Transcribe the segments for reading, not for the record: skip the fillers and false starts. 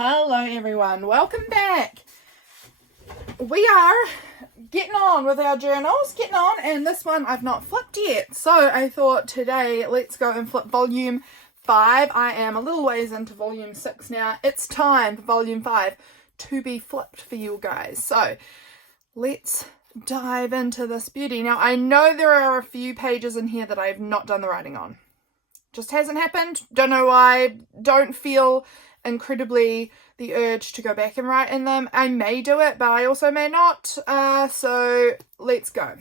Hello everyone, welcome back. We are getting on with our journals, and this one I've not flipped yet. So I thought today let's go and flip volume 5. I am a little ways into volume 6 now. It's time for volume 5 to be flipped for you guys. So let's dive into this beauty. Now I know there are a few pages in here that I've not done the writing on. Just hasn't happened. Don't know why. Don't feel incredibly the urge to go back and write in them. I may do it, but I also may not. So let's go.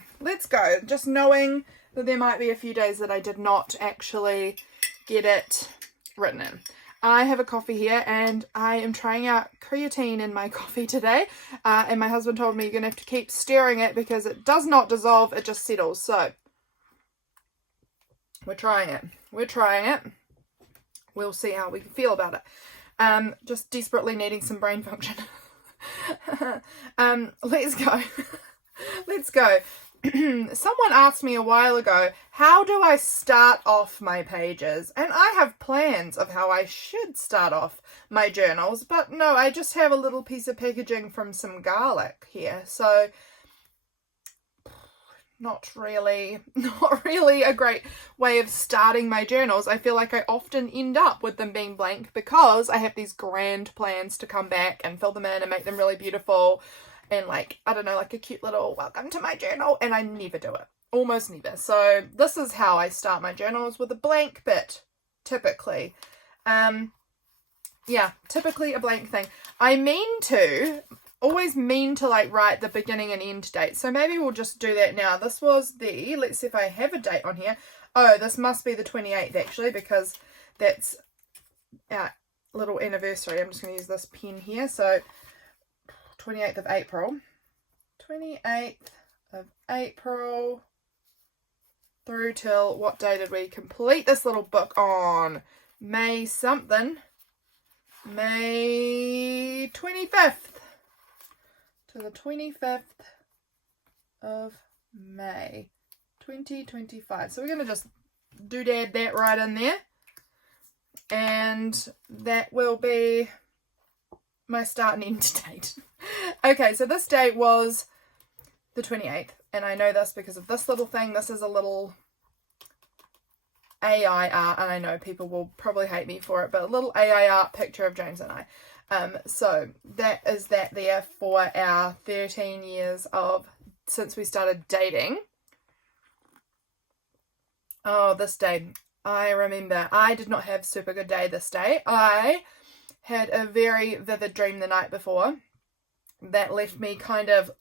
Just knowing that there might be a few days that I did not actually get it written in. I have a coffee here and I am trying out creatine in my coffee today. And my husband told me you're going to have to keep stirring it because it does not dissolve, it just settles. So we're trying it. We'll see how we feel about it. Just desperately needing some brain function. Let's go. Someone asked me a while ago, how do I start off my pages? And I have plans of how I should start off my journals, but no, I just have a little piece of packaging from some garlic here. So not really a great way of starting my journals. I feel like I often end up with them being blank because I have these grand plans to come back and fill them in and make them really beautiful and like, I don't know, like a cute little welcome to my journal, and I never do it. Almost never. So this is how I start my journals, with a blank bit, typically. Yeah, typically a blank thing. I always mean to like write the beginning and end date, so maybe we'll just do that now. This was let's see if I have a date on here. Oh, this must be the 28th actually, because that's our little anniversary. I'm just going to use this pen here. So 28th of April 28th of April through till what day did we complete this little book on? May 25th. To the 25th of May 2025. So we're going to just doodad that right in there, and that will be my start and end date. Okay, so this date was the 28th, and I know this because of this little thing. This is a little AI art, and I know people will probably hate me for it, but a little AI art picture of James and I. So that is that there for our 13 years since we started dating. Oh, this day, I remember I did not have a super good day this day. I had a very vivid dream the night before that left me kind of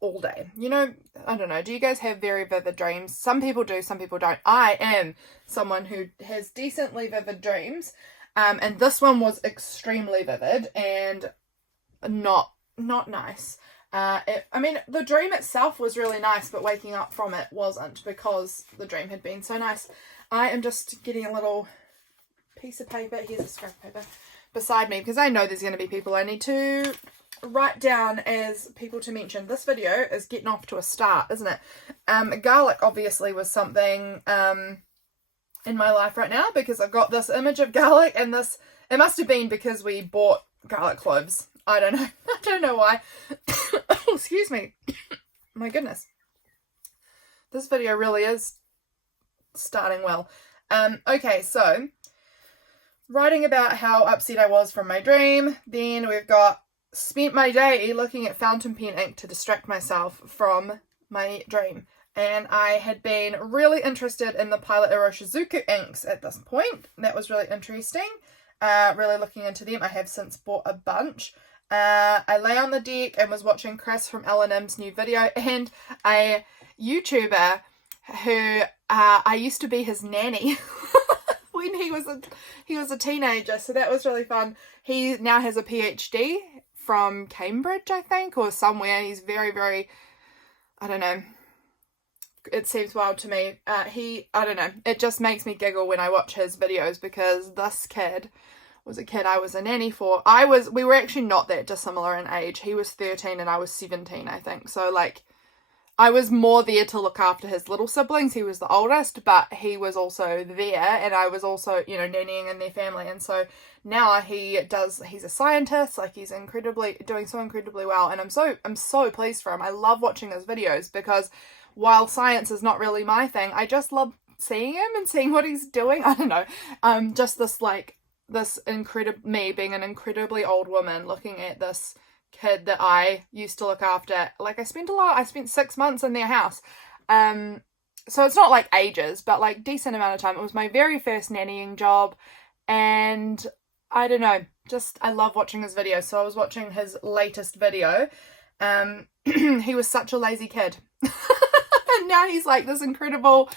all day. You know, I don't know, do you guys have very vivid dreams? Some people do, some people don't. I am someone who has decently vivid dreams. And this one was extremely vivid and not nice. I mean, the dream itself was really nice, but waking up from it wasn't, because the dream had been so nice. I am just getting a little piece of paper. Here's a scrap of paper beside me, because I know there's going to be people I need to write down as people to mention. This video is getting off to a start, isn't it? Garlic obviously was something in my life right now, because I've got this image of garlic, and it must have been because we bought garlic cloves. I don't know why. Oh, excuse me. My goodness, this video really is starting well. Okay, so writing about how upset I was from my dream. Then we've got spent my day looking at fountain pen ink to distract myself from my dream. And I had been really interested in the Pilot Iroshizuku inks at this point. That was really interesting. Really looking into them. I have since bought a bunch. I lay on the deck and was watching Chris from L&M's new video, and a YouTuber who I used to be his nanny when he was a teenager. So that was really fun. He now has a PhD from Cambridge, I think, or somewhere. He's very, very, I don't know. It seems wild to me. I don't know. It just makes me giggle when I watch his videos, because this kid was a kid I was a nanny for. We were actually not that dissimilar in age. He was 13 and I was 17, I think. So like, I was more there to look after his little siblings. He was the oldest, but he was also there, and I was also, you know, nannying in their family. And so now he's a scientist, like he's doing so incredibly well, and I'm so pleased for him. I love watching his videos because while science is not really my thing, I just love seeing him and seeing what he's doing. I don't know. Just this incredible, me being an incredibly old woman looking at this kid that I used to look after. Like I spent 6 months in their house. So it's not like ages, but like decent amount of time. It was my very first nannying job, and I don't know, just I love watching his videos. So I was watching his latest video. He was such a lazy kid. And now he's like this incredible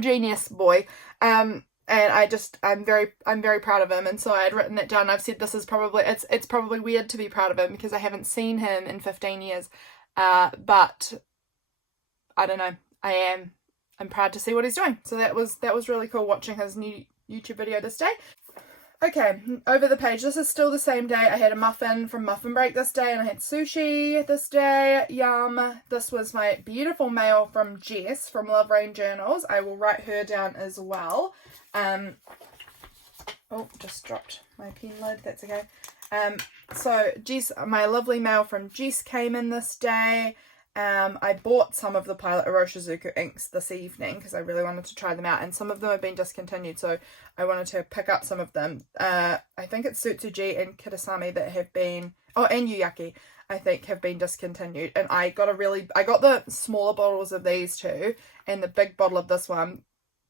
genius boy. And I'm very proud of him. And so I had written that down. I've said this is probably, it's probably weird to be proud of him because I haven't seen him in 15 years. But I don't know, I'm proud to see what he's doing. So that was really cool watching his new YouTube video this day. Okay, over the page, this is still the same day. I had a muffin from Muffin Break this day, and I had sushi this day. Yum. This was my beautiful mail from Jess from Love Rain Journals. I will write her down as well. Oh, just dropped my pen lid. That's okay. So Jess, my lovely mail from Jess came in this day. I bought some of the Pilot Iroshizuku inks this evening because I really wanted to try them out, and some of them have been discontinued, so I wanted to pick up some of them. I think it's Sutsuji and Kitasami that have been, and Yuyaki, I think, have been discontinued, and I got the smaller bottles of these two and the big bottle of this one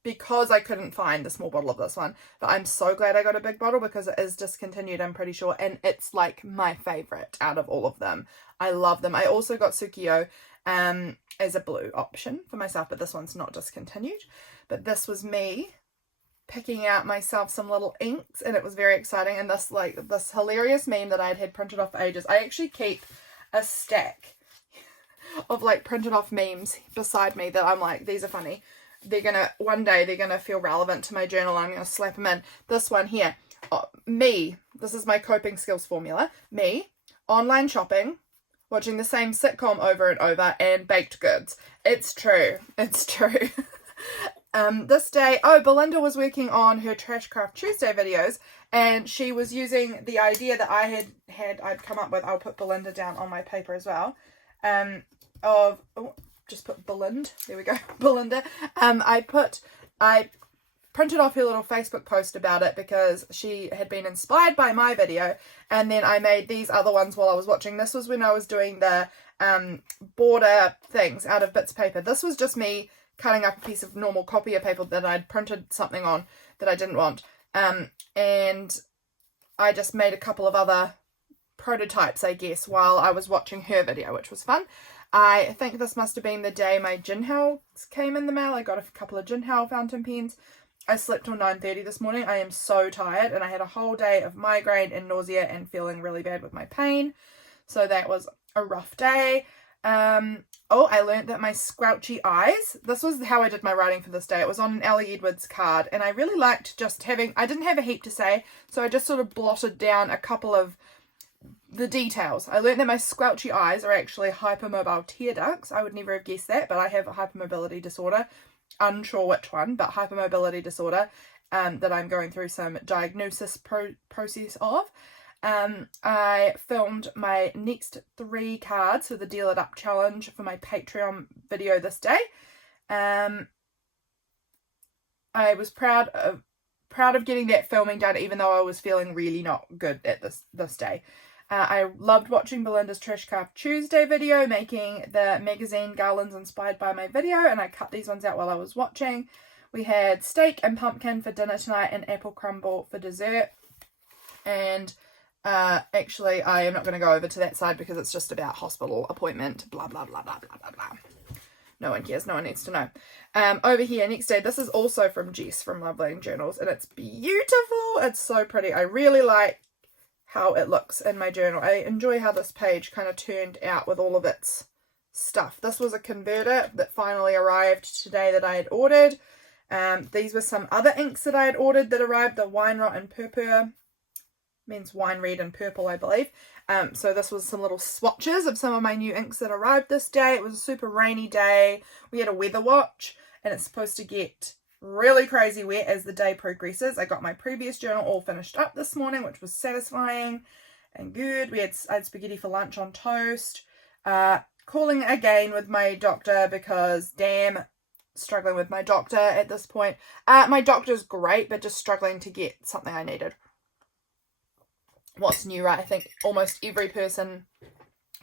because I couldn't find the small bottle of this one, but I'm so glad I got a big bottle because it is discontinued, I'm pretty sure, and it's like my favourite out of all of them. I love them. I also got Tsukio as a blue option for myself, but this one's not discontinued. But this was me picking out myself some little inks, and it was very exciting. And this hilarious meme that I had printed off for ages. I actually keep a stack of like printed off memes beside me that I'm like, these are funny. One day they're gonna feel relevant to my journal. I'm gonna slap them in. This one here, this is my coping skills formula. Me, online shopping, watching the same sitcom over and over, and baked goods. It's true. This day, Belinda was working on her Trash Craft Tuesday videos, and she was using the idea that I'd come up with. I'll put Belinda down on my paper as well. Just put Belinda. There we go. Belinda. I printed off her little Facebook post about it because she had been inspired by my video, and then I made these other ones while I was watching. This was when I was doing the border things out of bits of paper. This was just me cutting up a piece of normal copier paper that I'd printed something on that I didn't want, and I just made a couple of other prototypes, I guess, while I was watching her video, which was fun. I think this must have been the day my Jinhao came in the mail. I got a couple of Jinhao fountain pens. I slept till 9:30 this morning. I am so tired, and I had a whole day of migraine and nausea and feeling really bad with my pain. So that was a rough day. I learned that my squelchy eyes, this was how I did my writing for this day. It was on an Ellie Edwards card, and I really liked just I didn't have a heap to say, so I just sort of blotted down a couple of the details. I learned that my squelchy eyes are actually hypermobile tear ducts. I would never have guessed that, but I have a hypermobility disorder. Unsure which one, but hypermobility disorder, that I'm going through some diagnosis process of. I filmed my next 3 cards for the Deal It Up challenge for my Patreon video this day. I was proud of getting that filming done, even though I was feeling really not good at this day. I loved watching Belinda's Trash Craft Tuesday video, making the magazine garlands inspired by my video, and I cut these ones out while I was watching. We had steak and pumpkin for dinner tonight and apple crumble for dessert. And actually, I am not going to go over to that side because it's just about hospital appointment, blah, blah, blah, blah, blah, blah, blah. No one cares. No one needs to know. Over here, next day, this is also from Jess from Love Rain Journals, and it's beautiful. It's so pretty. I really like how it looks in my journal. I enjoy how this page kind of turned out with all of its stuff. This was a converter that finally arrived today that I had ordered. These were some other inks that I had ordered that arrived, the Wine Rot and Purpur means wine red and purple, I believe. So this was some little swatches of some of my new inks that arrived this day. It was a super rainy day. We had a weather watch, and it's supposed to get really crazy wet as the day progresses. I got my previous journal all finished up this morning, which was satisfying and good. I had spaghetti for lunch on toast. Calling again with my doctor because damn, struggling with my doctor at this point. My doctor's great, but just struggling to get something I needed. What's new, right? I think almost every person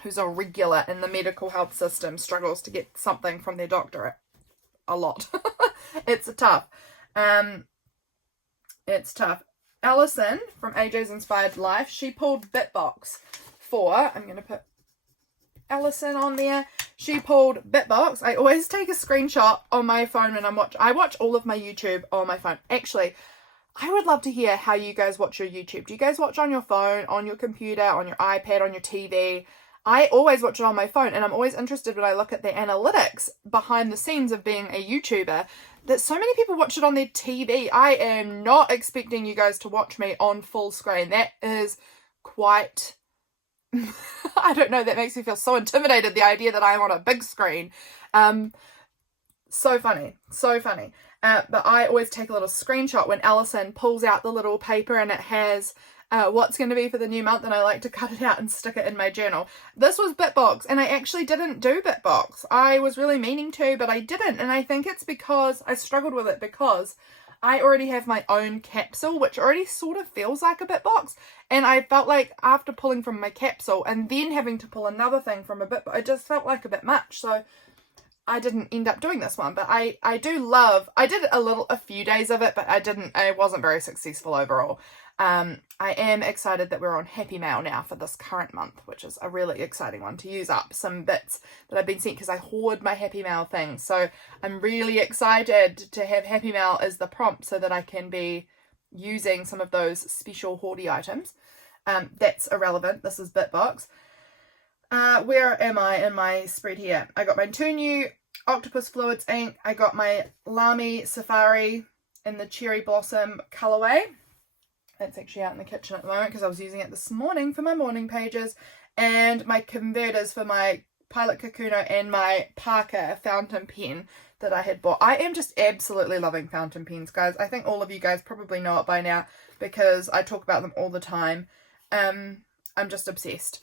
who's a regular in the medical health system struggles to get something from their doctor a lot. It's tough. It's tough. Allison from AJ's Inspired Life, she pulled Bitbox for, I'm going to put Allison on there. She pulled Bitbox. I always take a screenshot on my phone when I watch all of my YouTube on my phone. Actually, I would love to hear how you guys watch your YouTube. Do you guys watch on your phone, on your computer, on your iPad, on your TV? I always watch it on my phone, and I'm always interested when I look at the analytics behind the scenes of being a YouTuber that so many people watch it on their TV. I am not expecting you guys to watch me on full screen. That is quite... I don't know, that makes me feel so intimidated, the idea that I'm on a big screen. So funny, so funny. But I always take a little screenshot when Allison pulls out the little paper and it has what's going to be for the new month, and I like to cut it out and stick it in my journal. This was Bitbox, and I actually didn't do Bitbox. I was really meaning to, but I didn't, and I think it's because I struggled with it because I already have my own capsule, which already sort of feels like a Bitbox, and I felt like after pulling from my capsule and then having to pull another thing from a Bitbox, it just felt like a bit much, so I didn't end up doing this one. But I did a few days of it, but I wasn't very successful overall. I am excited that we're on Happy Mail now for this current month, which is a really exciting one to use up some bits that I've been sent because I hoard my Happy Mail things. So I'm really excited to have Happy Mail as the prompt so that I can be using some of those special hoardy items. That's irrelevant. This is Bitbox. Where am I in my spread here? I got my 2 new Octopus Fluids ink. I got my Lamy Safari in the Cherry Blossom colorway. It's actually out in the kitchen at the moment because I was using it this morning for my morning pages. And my converters for my Pilot Kakuno and my Parker fountain pen that I had bought. I am just absolutely loving fountain pens, guys. I think all of you guys probably know it by now because I talk about them all the time. I'm just obsessed.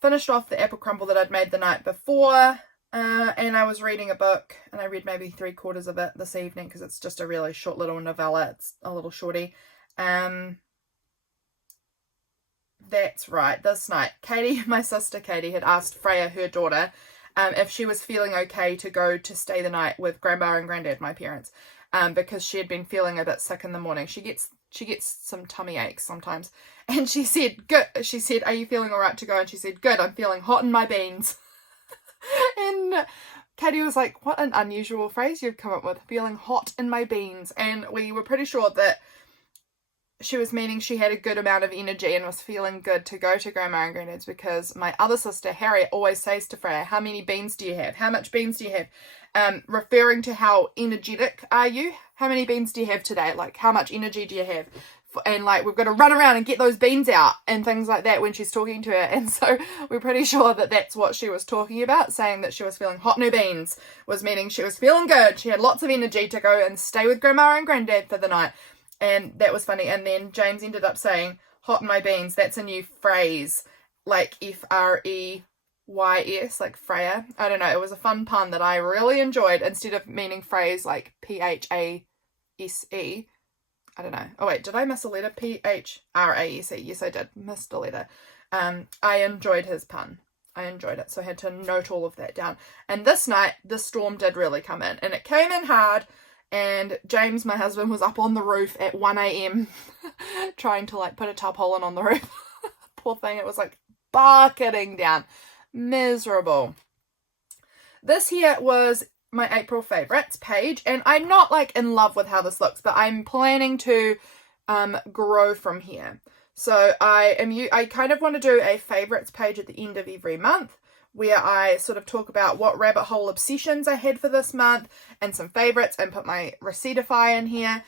Finished off the apple crumble that I'd made the night before. And I was reading a book, and I read maybe 3/4 of it this evening because it's just a really short little novella. It's a little shorty. That's right, this night Katie, my sister Katie, had asked Freya, her daughter, if she was feeling okay to go to stay the night with Grandma and Granddad, my parents, because she had been feeling a bit sick in the morning. She gets some tummy aches sometimes, and she said, good. She said, are you feeling all right to go? And she said, good, I'm feeling hot in my beans. And Katie was like, what an unusual phrase you've come up with, feeling hot in my beans. And we were pretty sure that she was meaning she had a good amount of energy and was feeling good to go to Grandma and Granddad's, because my other sister Harriet always says to Freya, how many beans do you have? How much beans do you have? Referring to how energetic are you? How many beans do you have today? Like, how much energy do you have? And like, we've got to run around and get those beans out and things like that when she's talking to her. And so we're pretty sure that that's what she was talking about, saying that she was feeling hot in her beans was meaning she was feeling good. She had lots of energy to go and stay with Grandma and Granddad for the night. And that was funny. And then James ended up saying, hot in my beans. That's a new phrase, like Freys, like Freya. I don't know. It was a fun pun that I really enjoyed, instead of meaning phrase like Phase. I don't know. Oh wait, did I miss a letter? Phrase. Yes, I did. Missed a letter. I enjoyed his pun. I enjoyed it. So I had to note all of that down. And this night, the storm did really come in. And it came in hard. And James, my husband, was up on the roof at 1 a.m. trying to like put a tarpaulin on the roof. Poor thing. It was like bucketing down. Miserable. This here was my April favorites page, and I'm not like in love with how this looks, but I'm planning to grow from here. So I kind of want to do a favorites page at the end of every month, where I sort of talk about what rabbit hole obsessions I had for this month and some favorites, and put my Receiptify in here.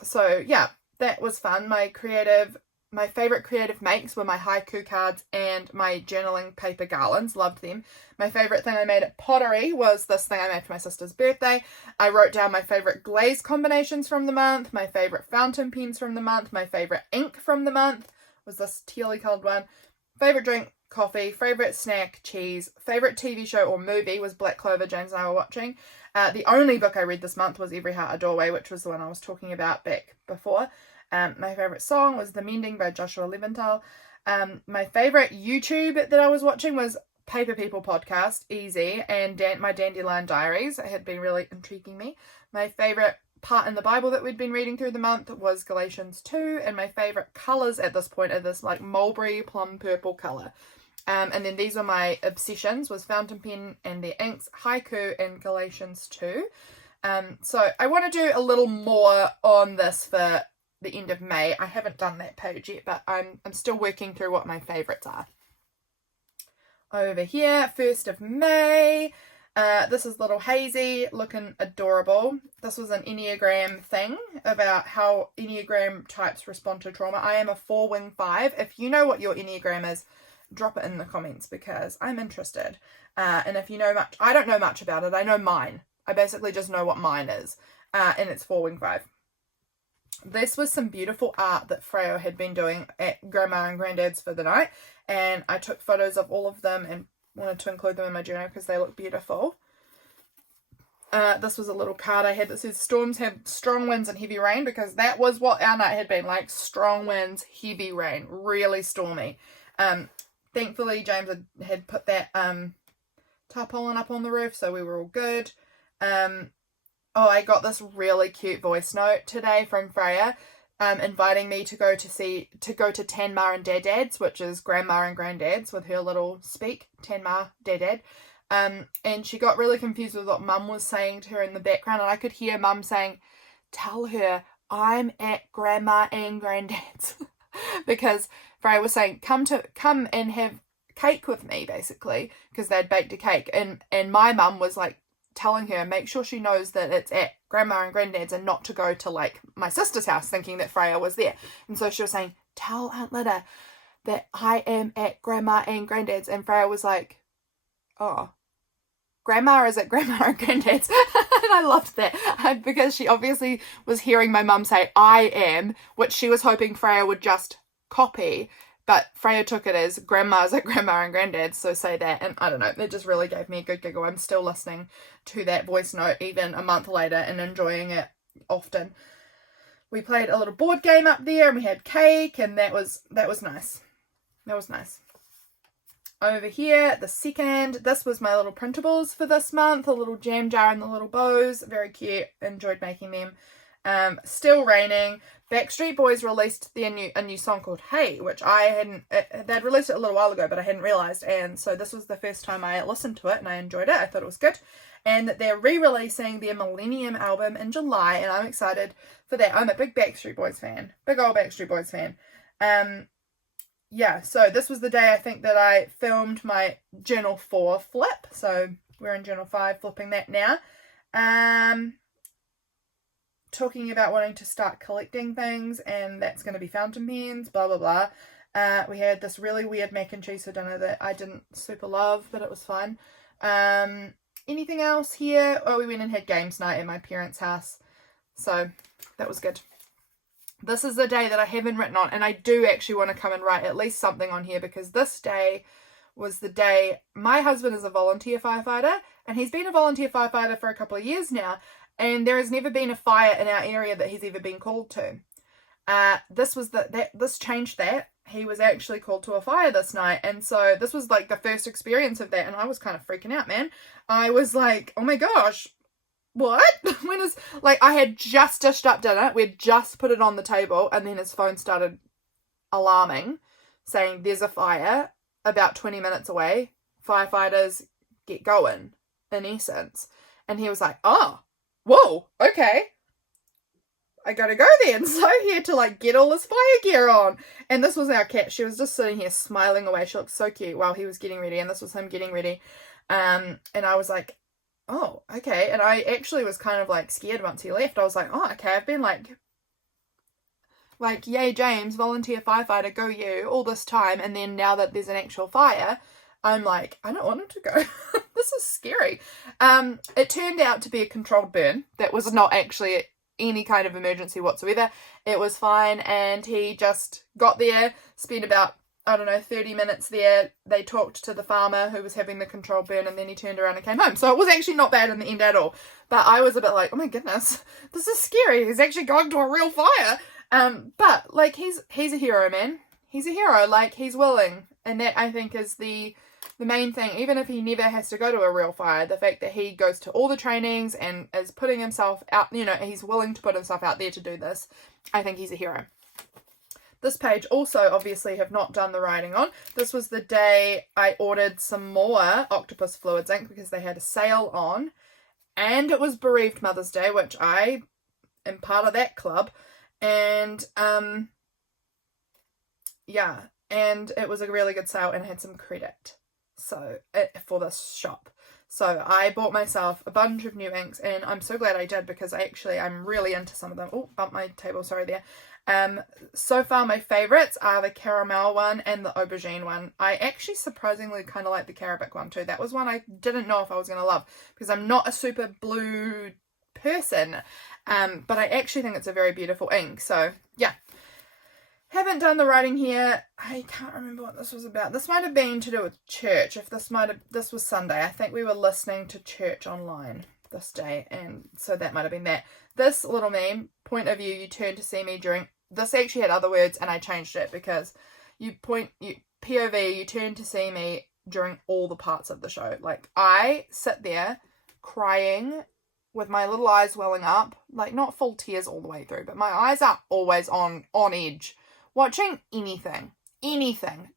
So yeah, that was fun. My creative My favourite creative makes were my haiku cards and my journaling paper garlands. Loved them. My favourite thing I made at pottery was this thing I made for my sister's birthday. I wrote down my favourite glaze combinations from the month, my favourite fountain pens from the month, my favourite ink from the month was this tealy coloured one. Favourite drink, coffee. Favourite snack, cheese. Favourite TV show or movie was Black Clover, James and I were watching. The only book I read this month was Every Heart a Doorway, which was the one I was talking about back before. My favourite song was The Mending by Joshua Leventhal. My favourite YouTube that I was watching was Paper People Podcast, Easy, and my Dandelion Diaries. It had been really intriguing me. My favourite part in the Bible that we'd been reading through the month was Galatians 2, and my favourite colours at this point are this like mulberry plum purple colour. And then these are my obsessions, was fountain pen and their inks, haiku, and Galatians 2. So I want to do a little more on this for the end of May. I haven't done that page yet, but I'm still working through what my favourites are. Over here, 1st of May, this is little Hazy looking adorable. This was an Enneagram thing about how Enneagram types respond to trauma. I am a 4-wing 5. If you know what your Enneagram is, drop it in the comments because I'm interested. And if you know much, I don't know much about it. I know mine. I basically just know what mine is. And it's 4-wing 5. This was some beautiful art that Freya had been doing at Grandma and Granddad's for the night, and I took photos of all of them and wanted to include them in my journal because they look beautiful. This was a little card I had that says storms have strong winds and heavy rain, because that was what our night had been like. Strong winds, heavy rain, really stormy. Thankfully James had put that tarpaulin up on the roof, so we were all good. Oh, I got this really cute voice note today from Freya, inviting me to go to Tanma and Dadad's, which is Grandma and Granddad's, with her little speak, Tanma, Dadad. And she got really confused with what Mum was saying to her in the background, and I could hear Mum saying, "Tell her I'm at Grandma and Granddad's," because Freya was saying, "Come and have cake with me," basically, because they'd baked a cake, and my mum was like, telling her, make sure she knows that it's at Grandma and Granddad's and not to go to like my sister's house, thinking that Freya was there. And so she was saying, "Tell Aunt Lydia that I am at Grandma and Granddad's." And Freya was like, "Oh, Grandma is at Grandma and Granddad's." And I loved that because she obviously was hearing my mum say "I am," which she was hoping Freya would just copy. But Freya took it as Grandma's at Grandma and Granddad's, so say that. And I don't know, it just really gave me a good giggle. I'm still listening to that voice note even a month later and enjoying it often. We played a little board game up there and we had cake, and that was nice. That was nice. Over here, the second, this was my little printables for this month, a little jam jar and the little bows. Very cute. Enjoyed making them. Still raining. Backstreet Boys released a new song called Hey, which I hadn't, they'd released it a little while ago, but I hadn't realised, and so this was the first time I listened to it, and I enjoyed it. I thought it was good, and they're re-releasing their Millennium album in July, and I'm excited for that. I'm a big Backstreet Boys fan, big old Backstreet Boys fan. Yeah, so this was the day I think that I filmed my Journal 4 flip, so we're in Journal 5 flipping that now. Talking about wanting to start collecting things, and that's going to be fountain pens, blah blah blah. We had this really weird mac and cheese for dinner that I didn't super love, but it was fun. Anything else here? Oh, we went and had games night at my parents' house, so that was good. This is the day that I haven't written on, and I do actually want to come and write at least something on here, because this day was the day my husband is a volunteer firefighter, and he's been a volunteer firefighter for a couple of years now. And there has never been a fire in our area that he's ever been called to. This changed that. He was actually called to a fire this night. And so this was like the first experience of that. And I was kind of freaking out, man. I was like, oh my gosh, what? I had just dished up dinner. We'd just put it on the table. And then his phone started alarming, saying there's a fire about 20 minutes away. Firefighters, get going, in essence. And he was like, oh. Whoa, okay. I gotta go then. So he had to like get all his fire gear on. And this was our cat. She was just sitting here smiling away. She looked so cute while he was getting ready. And this was him getting ready. And I was like, oh, okay. And I actually was kind of like scared once he left. I was like, oh, okay. I've been like, Like, yay, James, volunteer firefighter, go you, all this time, and then now that there's an actual fire, I'm like, I don't want him to go. This is scary. It turned out to be a controlled burn. That was not actually any kind of emergency whatsoever. It was fine, and he just got there, spent about, I don't know, 30 minutes there. They talked to the farmer who was having the controlled burn, and then he turned around and came home. So it was actually not bad in the end at all. But I was a bit like, oh my goodness, this is scary. He's actually going to a real fire. But like, he's a hero, man. He's a hero. Like, he's willing, and that, I think, is the main thing. Even if he never has to go to a real fire, the fact that he goes to all the trainings and is putting himself out, you know, he's willing to put himself out there to do this, I think he's a hero. This page also obviously have not done the writing on. This was the day I ordered some more Octopus Fluids ink because they had a sale on, and it was Bereaved Mother's Day, which I am part of that club. And yeah, and it was a really good sale and had some credit for this shop. So I bought myself a bunch of new inks, and I'm so glad I did because I'm really into some of them. Oh, bumped my table, sorry there. So far my favourites are the caramel one and the aubergine one. I actually surprisingly kind of like the Carabic one too. That was one I didn't know if I was going to love because I'm not a super blue person, but I actually think it's a very beautiful ink. So yeah, haven't done the writing here. I can't remember what this was about. This might have been to do with church. This was Sunday. I think we were listening to church online this day, and so that might have been that. This little meme, point of view, you turn to see me during, this actually had other words and I changed it because POV, you turn to see me during all the parts of the show. Like, I sit there crying with my little eyes welling up, like not full tears all the way through, but my eyes are always on edge. Watching anything.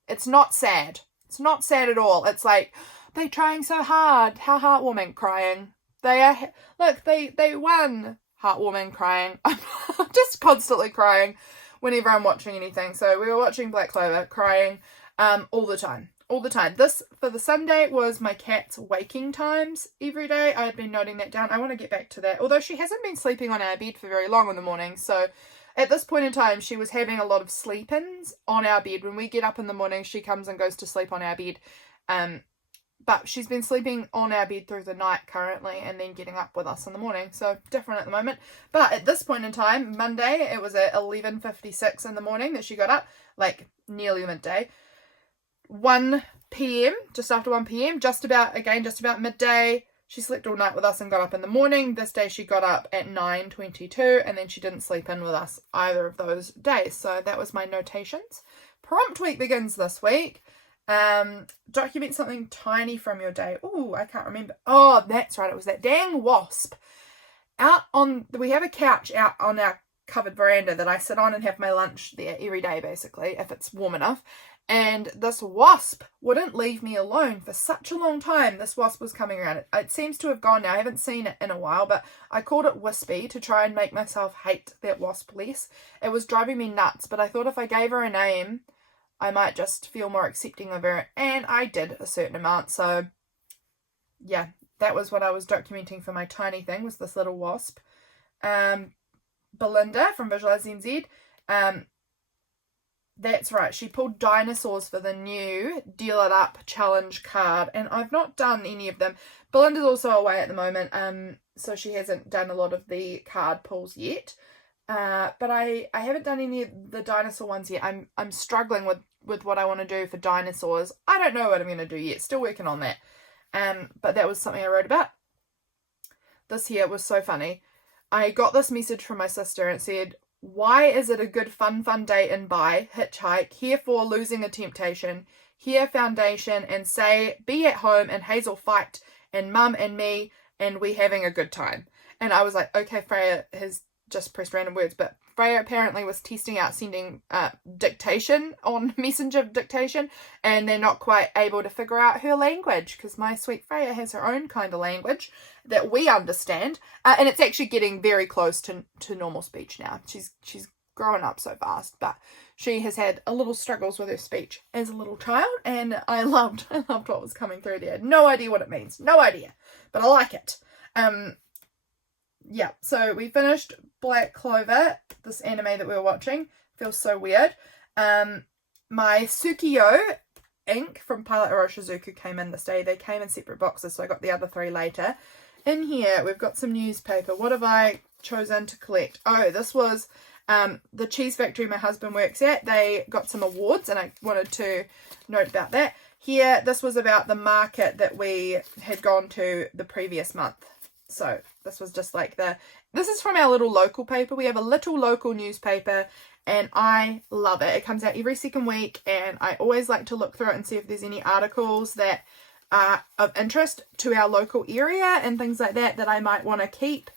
It's not sad. It's not sad at all. It's like, they're trying so hard. How heartwarming. Crying. They won. Heartwarming. Crying. I'm just constantly crying whenever I'm watching anything. So we were watching Black Clover, crying all the time. This, for the Sunday, was my cat's waking times every day. I had been noting that down. I want to get back to that. Although she hasn't been sleeping on our bed for very long in the morning. So at this point in time, she was having a lot of sleep-ins on our bed. When we get up in the morning, she comes and goes to sleep on our bed. But she's been sleeping on our bed through the night currently and then getting up with us in the morning. So different at the moment. But at this point in time, Monday, it was at 11:56 in the morning that she got up. Like nearly midday. 1 p.m, just after 1 p.m, just about midday. She slept all night with us and got up in the morning. This day she got up at 9:22 and then she didn't sleep in with us either of those days. So that was my notations. Prompt week begins this week. Document something tiny from your day. Oh, I can't remember. Oh, that's right. It was that dang wasp. We have a couch out on our covered veranda that I sit on and have my lunch there every day, basically, if it's warm enough. And this wasp wouldn't leave me alone for such a long time. This wasp was coming around. It seems to have gone now. I haven't seen it in a while, but I called it Wispy to try and make myself hate that wasp less. It was driving me nuts, but I thought if I gave her a name, I might just feel more accepting of her. And I did a certain amount. So yeah, that was what I was documenting for my tiny thing, was this little wasp. Belinda from Visualize NZ, that's right, she pulled dinosaurs for the new Deal It Up challenge card, and I've not done any of them. Belinda's also away at the moment, so she hasn't done a lot of the card pulls yet. But I haven't done any of the dinosaur ones yet. I'm struggling with what I want to do for dinosaurs. I don't know what I'm going to do yet. Still working on that. But that was something I wrote about. This here was so funny. I got this message from my sister and it said, "Why is it a good fun day in Bye? Hitchhike. Here for losing a temptation. Here foundation and say be at home and Hazel fight and Mum and me and we having a good time." And I was like, okay, Freya has just pressed random words, but Freya apparently was testing out sending dictation on Messenger dictation, and they're not quite able to figure out her language because my sweet Freya has her own kind of language that we understand, and it's actually getting very close to normal speech now. She's growing up so fast, but she has had a little struggles with her speech as a little child, and I loved what was coming through there. No idea what it means, no idea, but I like it. Yeah, so we finished Black Clover, this anime that we were watching. Feels so weird. My Sukiyo ink from Pilot Oroshizuku came in this day. They came in separate boxes, so I got the other 3 later. In here, we've got some newspaper. What have I chosen to collect? Oh, this was the cheese factory my husband works at. They got some awards, and I wanted to note about that. Here, this was about the market that we had gone to the previous month. So this was just like this is from our little local paper. We have a little local newspaper, and I love it. It comes out every second week, and I always like to look through it and see if there's any articles that are of interest to our local area and things like that that I might want to keep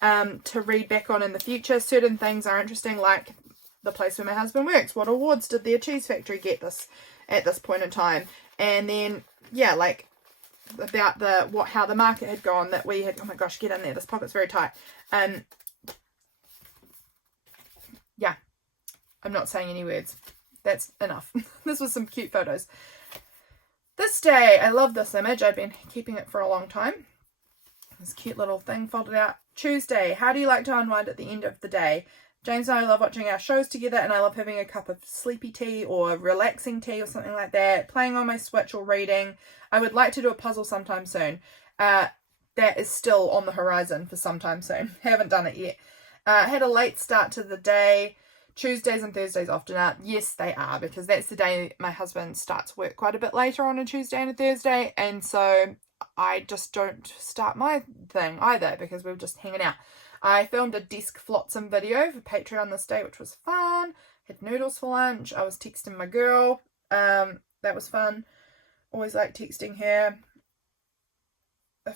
to read back on in the future. Certain things are interesting, like the place where my husband works. What awards did their cheese factory get at this point in time? And then, yeah, like about how the market had gone that we had. Oh my gosh, get in there. This pocket's very tight. Yeah, I'm not saying any words. That's enough. This was some cute photos. This day, I love this image. I've been keeping it for a long time. This cute little thing folded out. Tuesday, how do you like to unwind at the end of the day? James and I love watching our shows together, and I love having a cup of sleepy tea or relaxing tea or something like that, playing on my Switch or reading. I would like to do a puzzle sometime soon. That is still on the horizon for sometime soon. Haven't done it yet. Had a late start to the day. Tuesdays and Thursdays often are. Yes, they are, because that's the day my husband starts work quite a bit later on a Tuesday and a Thursday, and so I just don't start my thing either because we were just hanging out. I filmed a desk flotsam video for Patreon this day, which was fun. Had noodles for lunch. I was texting my girl. That was fun. Always like texting her.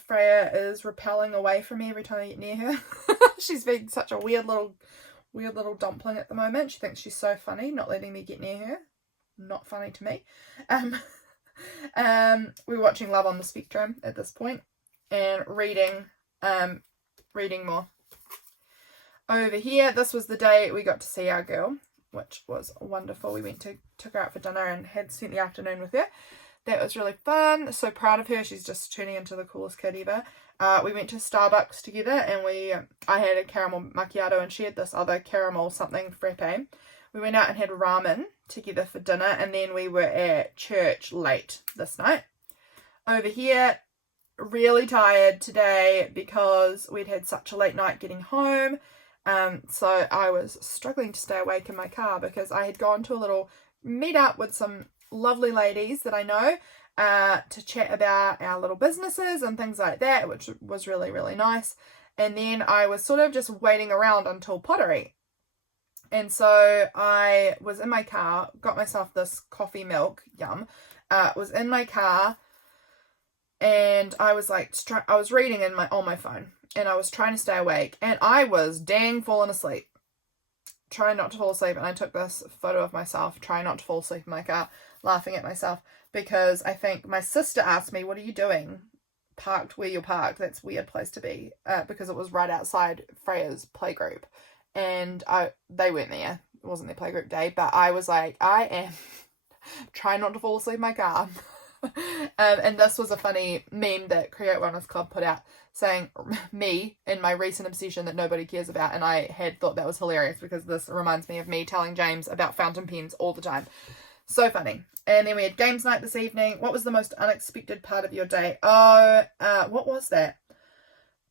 Freya is repelling away from me every time I get near her. She's being such a weird little dumpling at the moment. She thinks she's so funny, not letting me get near her. Not funny to me. We're watching Love on the Spectrum at this point and reading more. Over here, this was the day we got to see our girl, which was wonderful. We took her out for dinner and had spent the afternoon with her. That was really fun. So proud of her. She's just turning into the coolest kid ever. We went to Starbucks together, and I had a caramel macchiato and she had this other caramel something frappe. We went out and had ramen together for dinner, and then we were at church late this night. Over here, really tired today because we'd had such a late night getting home. So I was struggling to stay awake in my car because I had gone to a little meet up with some lovely ladies that I know to chat about our little businesses and things like that, which was really, really nice. And then I was sort of just waiting around until pottery. And so I was in my car, got myself this coffee milk, yum, was in my car, and I was like, I was reading on my phone, and I was trying to stay awake, and I was dang falling asleep, trying not to fall asleep. And I took this photo of myself trying not to fall asleep in my car, laughing at myself, because I think my sister asked me, what are you doing parked where you're parked? That's a weird place to be, because it was right outside Freya's playgroup, and they weren't there. It wasn't their playgroup day, but I was like, I am trying not to fall asleep in my car. And this was a funny meme that Create Wellness Club put out, saying me and my recent obsession that nobody cares about, and I had thought that was hilarious because this reminds me of me telling James about fountain pens all the time. So funny. And then we had games night this evening. What was the most unexpected part of your day? What was that?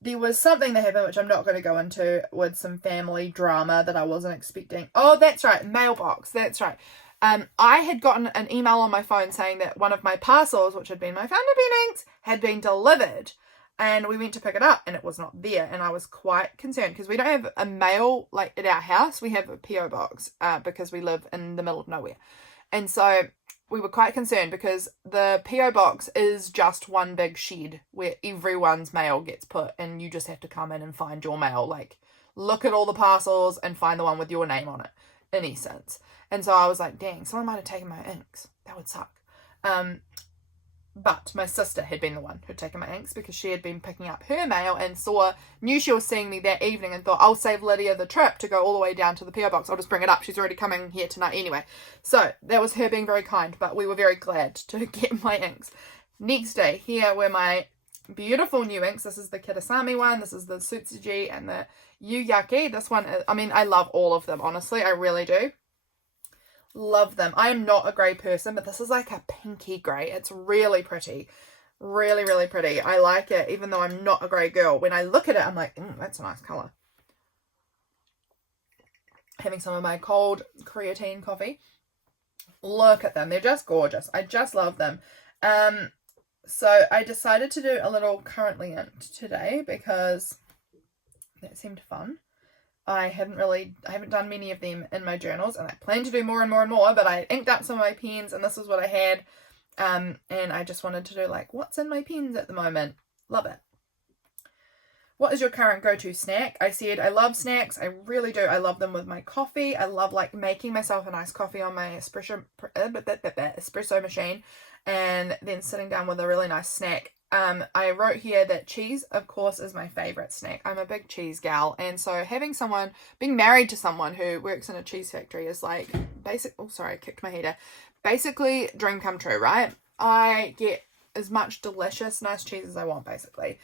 There was something that happened, which I'm not going to go into, with some family drama that I wasn't expecting. Oh, that's right. Mailbox. That's right. I had gotten an email on my phone saying that one of my parcels, which had been my fountain pen inks, had been delivered. And we went to pick it up, and it was not there. And I was quite concerned because we don't have a mail like at our house. We have a PO box because we live in the middle of nowhere. And so we were quite concerned because the PO box is just one big shed where everyone's mail gets put, and you just have to come in and find your mail. Like, look at all the parcels and find the one with your name on it, in essence. And so I was like, dang, someone might have taken my inks. That would suck. But my sister had been the one who'd taken my inks because she had been picking up her mail and knew she was seeing me that evening and thought, I'll save Lydia the trip to go all the way down to the PO box. I'll just bring it up. She's already coming here tonight anyway. So that was her being very kind, but we were very glad to get my inks. Next day, here were my beautiful new inks. This is the Kitasami one. This is the Sutsuji and the Yuyaki. This one, I love all of them, honestly. I really do. Love them. I am not a grey person, but this is like a pinky grey. It's really pretty. Really, really pretty. I like it, even though I'm not a grey girl. When I look at it, I'm like, that's a nice colour. Having some of my cold creatine coffee. Look at them. They're just gorgeous. I just love them. So I decided to do a little currently inked today because that seemed fun. I haven't done many of them in my journals, and I plan to do more and more and more, but I inked up some of my pens, and this is what I had, and I just wanted to do like, what's in my pens at the moment? Love it. What is your current go-to snack? I said I love snacks. I really do. I love them with my coffee. I love like making myself a nice coffee on my espresso machine, and then sitting down with a really nice snack. I wrote here that cheese, of course, is my favourite snack. I'm a big cheese gal, and so being married to someone who works in a cheese factory is like I kicked my heater. Basically, dream come true, right? I get as much delicious, nice cheese as I want, basically.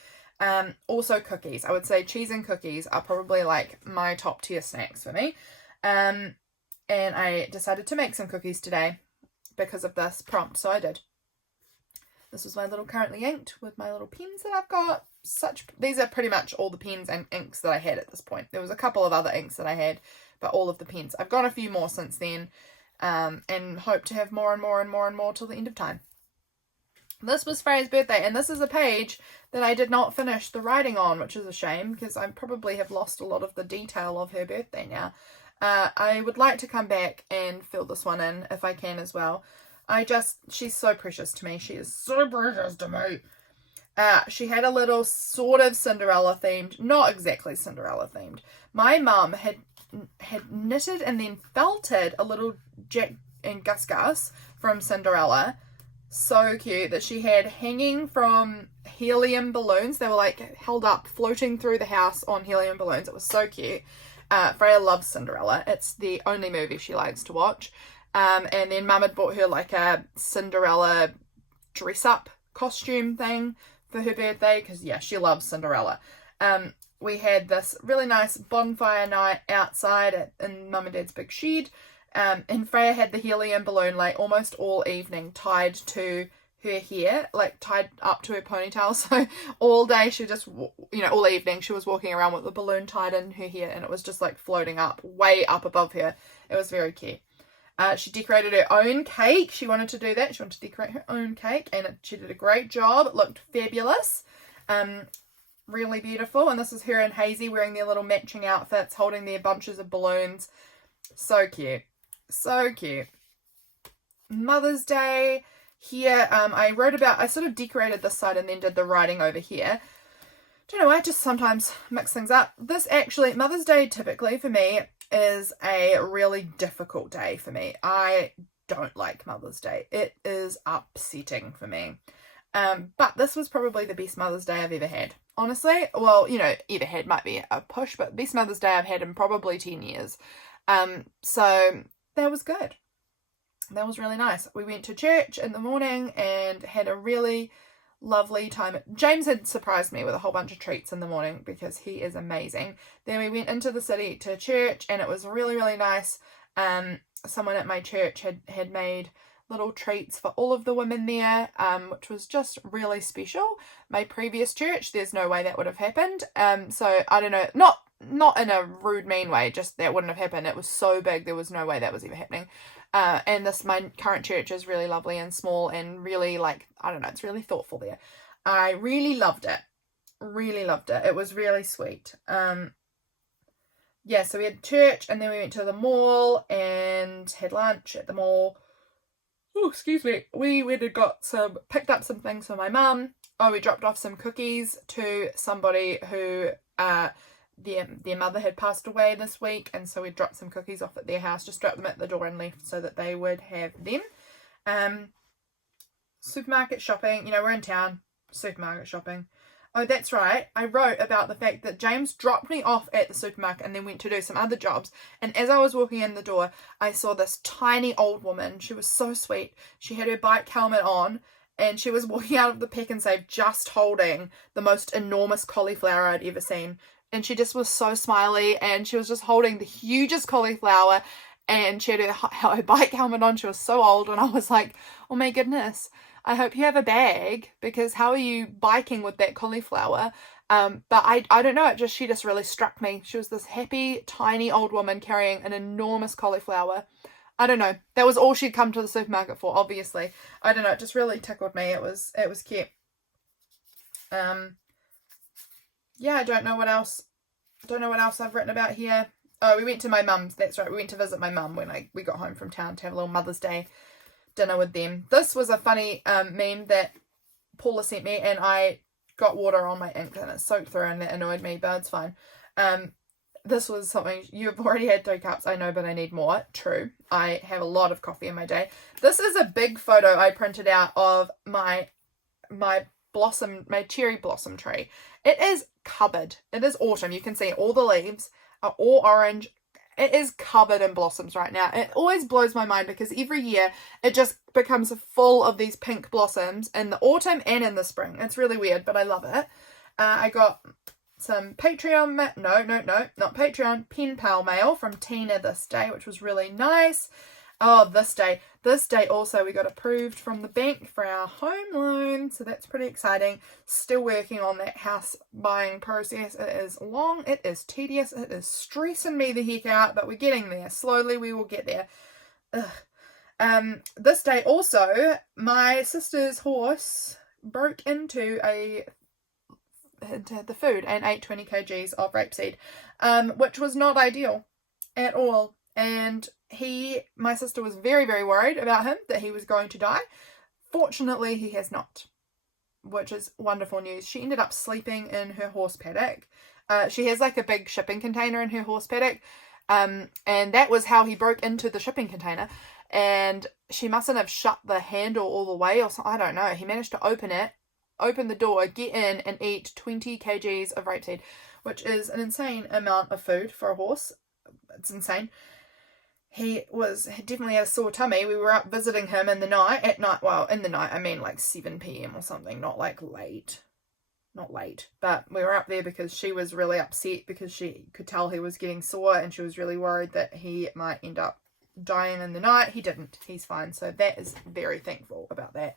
Also cookies. I would say cheese and cookies are probably like my top tier snacks for me. And I decided to make some cookies today because of this prompt, so I did. This was my little currently inked with my little pens that I've got. These are pretty much all the pens and inks that I had at this point. There was a couple of other inks that I had, but all of the pens. I've got a few more since then, and hope to have more and more and more and more till the end of time. This was Freya's birthday, and this is a page that I did not finish the writing on, which is a shame because I probably have lost a lot of the detail of her birthday now. I would like to come back and fill this one in if I can as well. She's so precious to me. She is so precious to me. She had a little sort of Cinderella themed, not exactly Cinderella themed. My mum had knitted and then felted a little Jack and Gus Gus from Cinderella. So cute, that she had hanging from helium balloons. They were like held up, floating through the house on helium balloons. It was so cute. Freya loves Cinderella. It's the only movie she likes to watch. And then Mum had bought her like a Cinderella dress-up costume thing for her birthday because, yeah, she loves Cinderella. We had this really nice bonfire night outside in Mum and Dad's big shed. And Freya had the helium balloon like almost all evening tied to her hair, like tied up to her ponytail. So all day she just, all evening she was walking around with the balloon tied in her hair, and it was just like floating up, way up above her. It was very cute. She decorated her own cake. She wanted to do that. She wanted to decorate her own cake, and she did a great job. It looked fabulous. Really beautiful. And this is her and Hazy wearing their little matching outfits, holding their bunches of balloons. So cute. So cute. Mother's Day. Here, I sort of decorated this side and then did the writing over here. Don't know, I just sometimes mix things up. This actually, Mother's Day typically for me is a really difficult day for me. I don't like Mother's Day. It is upsetting for me. But this was probably the best Mother's Day I've ever had. Honestly, well, ever had might be a push, but best Mother's Day I've had in probably 10 years. So that was good. That was really nice. We went to church in the morning and had a really lovely time. James had surprised me with a whole bunch of treats in the morning because he is amazing. Then we went into the city to church, and it was really, really nice. Someone at my church had made little treats for all of the women there, which was just really special. My previous church, there's no way that would have happened. So I don't know, not in a rude, mean way, just that wouldn't have happened. It was so big, there was no way that was ever happening. And my current church is really lovely and small and really it's really thoughtful there. I really loved it. Really loved it. It was really sweet. Yeah, so we had church and then we went to the mall and had lunch at the mall. Oh, excuse me. We went and picked up some things for my mum. Oh, we dropped off some cookies to somebody who, their mother had passed away this week, and so we dropped some cookies off at their house, just dropped them at the door and left so that they would have them. Supermarket shopping, we're in town. Supermarket shopping. Oh, that's right. I wrote about the fact that James dropped me off at the supermarket and then went to do some other jobs. And as I was walking in the door, I saw this tiny old woman. She was so sweet. She had her bike helmet on, and she was walking out of the Pick and Save just holding the most enormous cauliflower I'd ever seen. And she just was so smiley, and she was just holding the hugest cauliflower, and she had her bike helmet on. She was so old, and I was like, oh my goodness, I hope you have a bag, because how are you biking with that cauliflower? But I don't know, she just really struck me. She was this happy, tiny old woman carrying an enormous cauliflower. I don't know. That was all she'd come to the supermarket for, obviously. I don't know, it just really tickled me. It was cute. Yeah, I don't know what else I've written about here. Oh, we went to my mum's. That's right. We went to visit my mum when we got home from town to have a little Mother's Day dinner with them. This was a funny meme that Paula sent me, and I got water on my ink and it soaked through, and that annoyed me, but it's fine. This was something, you've already had 3 cups. I know, but I need more. True. I have a lot of coffee in my day. This is a big photo I printed out of my cherry blossom tree. It is covered. It is autumn. You can see all the leaves are all orange. It is covered in blossoms right now. It always blows my mind because every year it just becomes full of these pink blossoms in the autumn and in the spring. It's really weird, but I love it. I got some Patreon, not Patreon, pen pal mail from Tina this day, which was really nice. Oh, this day also we got approved from the bank for our home loan, so that's pretty exciting. Still working on that house buying process. It is long, it is tedious, it is stressing me the heck out, but we're getting there. Slowly we will get there. This day also, my sister's horse broke into the food and ate 20 kgs of rapeseed, which was not ideal at all. And my sister was very, very worried about him, that he was going to die. Fortunately, he has not, which is wonderful news. She ended up sleeping in her horse paddock. She has like a big shipping container in her horse paddock, and that was how he broke into the shipping container. And she mustn't have shut the handle all the way, or something. I don't know. He managed to open the door, get in, and eat 20 kgs of rapeseed, which is an insane amount of food for a horse. It's insane. He definitely had a sore tummy. We were up visiting him in the night, I mean like 7 p.m. or something, not like late. Not late. But we were up there because she was really upset because she could tell he was getting sore, and she was really worried that he might end up dying in the night. He didn't. He's fine. So that is very thankful about that.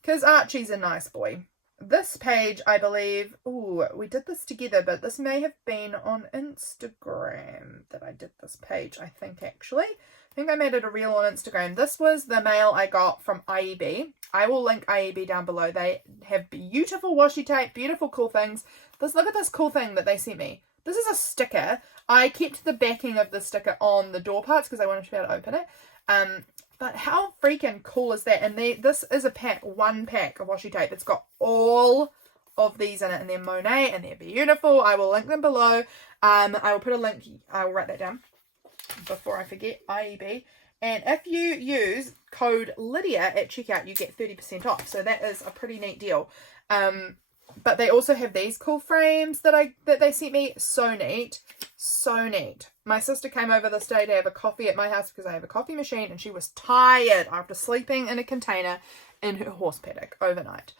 Because Archie's a nice boy. This page, I believe, we did this together, but this may have been on Instagram that I did this page, I think, actually. I think I made it a reel on Instagram. This was the mail I got from Ieebee. I will link Ieebee down below. They have beautiful washi tape, beautiful cool things. Look at this cool thing that they sent me. This is a sticker. I kept the backing of the sticker on the door parts because I wanted to be able to open it. But how freaking cool is that? And this is one pack of washi tape. It's got all of these in it, and they're Monet, and they're beautiful. I will link them below. I will put a link. I will write that down before I forget. Ieebee. And if you use code Lydia at checkout, you get 30% off. So that is a pretty neat deal. But they also have these cool frames that they sent me. So neat. So neat. My sister came over this day to have a coffee at my house because I have a coffee machine, and she was tired after sleeping in a container in her horse paddock overnight.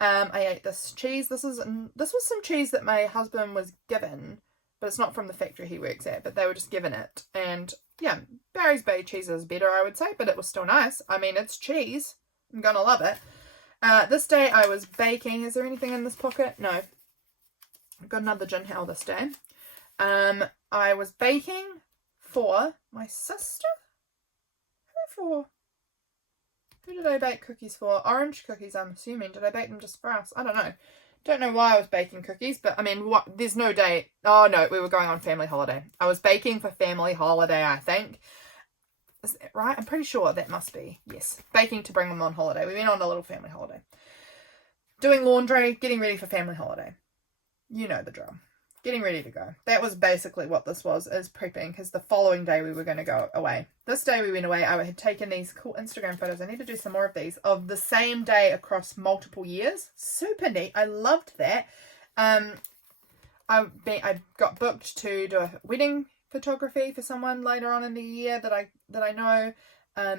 I ate this cheese. This was some cheese that my husband was given, but it's not from the factory he works at, but they were just given it. And yeah, Barry's Bay cheese is better, I would say, but it was still nice. I mean, it's cheese. I'm gonna love it. This day I was baking. Is there anything in this pocket? No. I've got another gin ale this day. I was baking for my sister? Who did I bake cookies for? Orange cookies, I'm assuming. Did I bake them just for us? I don't know. Don't know why I was baking cookies, but I mean, there's no day. Oh no, we were going on family holiday. I was baking for family holiday, I think. Is that right? I'm pretty sure that must be. Yes. Baking to bring them on holiday. We went on a little family holiday. Doing laundry, getting ready for family holiday. You know the drill. Getting ready to go. That was basically what this was, is prepping, because the following day we were going to go away. This day we went away. I had taken these cool Instagram photos. I need to do some more of these, of the same day across multiple years. Super neat. I loved that. I got booked to do a wedding photography for someone later on in the year that I know.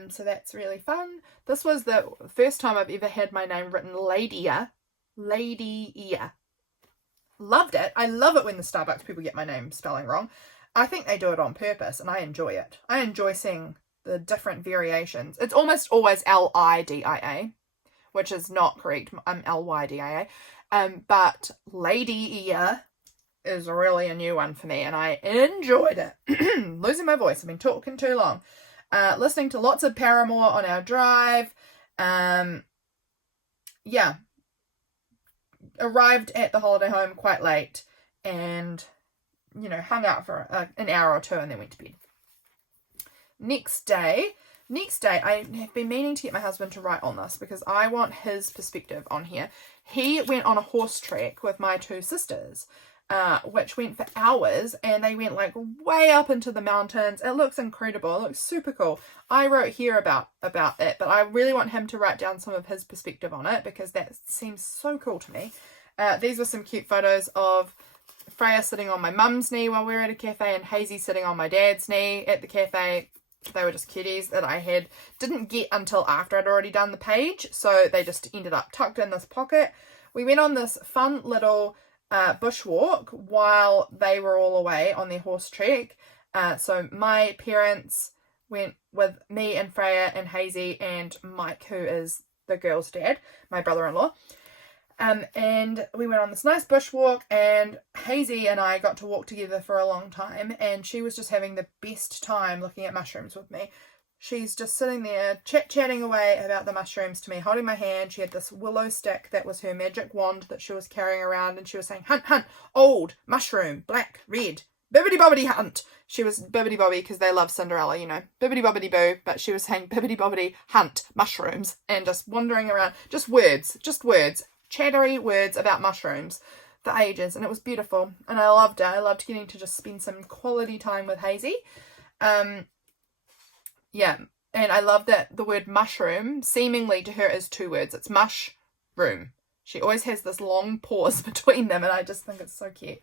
So that's really fun. This was the first time I've ever had my name written Lady-ia. Lady-ia. Loved it. I love it when the Starbucks people get my name spelling wrong. I think they do it on purpose, and I enjoy it. I enjoy seeing the different variations. It's almost always L-I-D-I-A, which is not correct. I'm L-Y-D-I-A. But Lady Ear is really a new one for me, and I enjoyed it. Losing my voice. I've been talking too long. Listening to lots of Paramore on our drive. Yeah. Arrived at the holiday home quite late and, you know, hung out for an hour or two and then went to bed. Next day, I have been meaning to get my husband to write on this because I want his perspective on here. He went on a horse trek with my two sisters, which went for hours, and they went like way up into the mountains. It looks incredible. It looks super cool. I wrote here about it, but I really want him to write down some of his perspective on it because that seems so cool to me. These were some cute photos of Freya sitting on my mum's knee while we were at a cafe and Hazy sitting on my dad's knee at the cafe. They were just kitties that I didn't get until after I'd already done the page, so they just ended up tucked in this pocket. We went on this fun little bushwalk while they were all away on their horse trek. So my parents went with me and Freya and Hazy and Mike, who is the girl's dad, my brother-in-law. And we went on this nice bushwalk, and Hazy and I got to walk together for a long time, and she was just having the best time looking at mushrooms with me. She's just sitting there chatting away about the mushrooms to me, holding my hand. She had this willow stick that was her magic wand that she was carrying around, and she was saying, hunt, hunt, old, mushroom, black, red, bibbidi bobbidi hunt. She was bibbidi bobbidi because they love Cinderella, you know, bibbidi bobbidi boo, but she was saying bibbidi bobbidi hunt, mushrooms, and just wandering around, just words, chattery words about mushrooms for ages, and it was beautiful, and I loved it. I loved getting to just spend some quality time with Hazy. Yeah, and I love that the word mushroom seemingly to her is two words. It's mush-room. She always has this long pause between them, and I just think it's so cute.